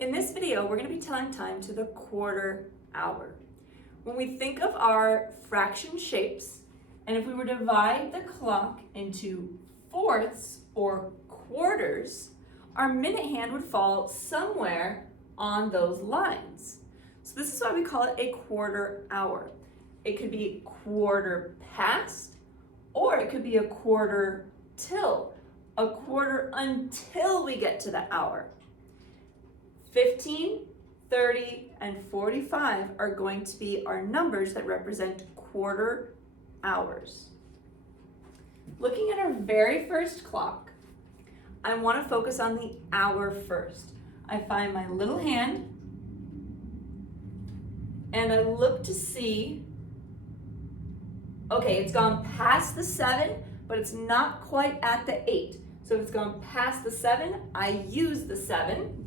In this video, we're going to be telling time to the quarter hour. When we think of our fraction shapes, and if we were to divide the clock into fourths or quarters, our minute hand would fall somewhere on those lines. So this is why we call it a quarter hour. It could be quarter past, or it could be a quarter till, a quarter until we get to the hour. 15, 30, and 45 are going to be our numbers that represent quarter hours. Looking at our very first clock, I want to focus on the hour first. I find my little hand and I look to see, okay, it's gone past the 7, but it's not quite at the 8. So if it's gone past the 7, I use the 7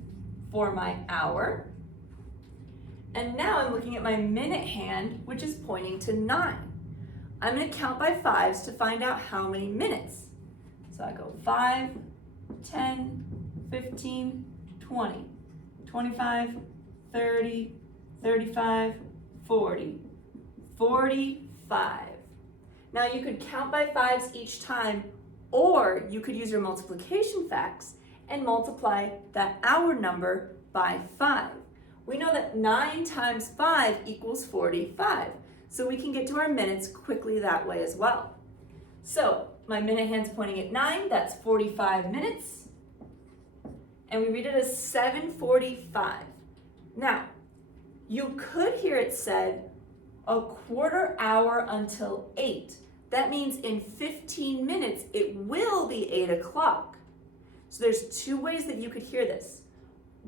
for my hour. And now I'm looking at my minute hand, which is pointing to 9. I'm going to count by 5s to find out how many minutes. So I go 5, 10, 15, 20, 25, 30, 35, 40, 45. Now you could count by 5s each time, or you could use your multiplication facts and multiply that hour number by 5. We know that 9 times 5 equals 45, so we can get to our minutes quickly that way as well. So my minute hand's pointing at 9, that's 45 minutes, and we read it as 7:45. Now, you could hear it said a quarter hour until 8. That means in 15 minutes, it will be 8 o'clock. So there's two ways that you could hear this.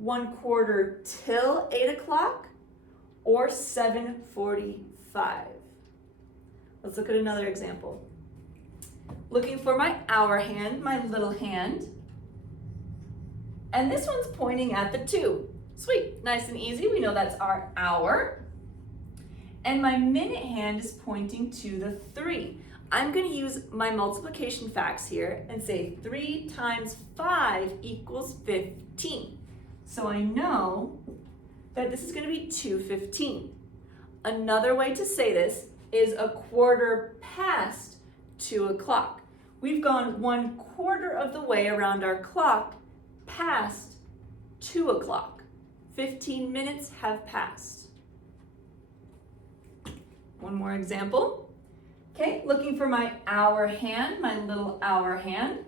1/4 till 8 o'clock or 7:45. Let's look at another example. Looking for my hour hand, my little hand. And this one's pointing at the 2. Sweet, nice and easy. We know that's our hour. And my minute hand is pointing to the 3. I'm going to use my multiplication facts here and say 3 times 5 equals 15. So I know that this is going to be 2:15. Another way to say this is a quarter past 2 o'clock. We've gone 1/4 of the way around our clock past 2 o'clock. 15 minutes have passed. One more example. Okay, looking for my hour hand, my little hour hand.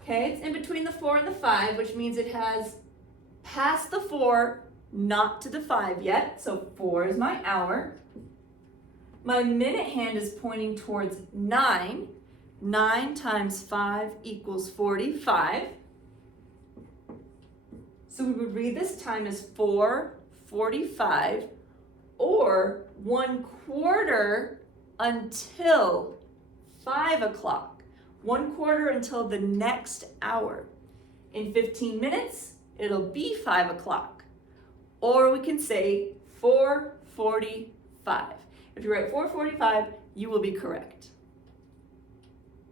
Okay, it's in between the 4 and the 5, which means it has passed the 4, not to the 5 yet. So 4 is my hour. My minute hand is pointing towards 9. 9 times 5 equals 45. So we would read this time as 4:45 or 1/4 until 5 o'clock. 1/4 until the next hour. In 15 minutes, it'll be 5 o'clock. Or we can say 4:45. If you write 4:45, you will be correct.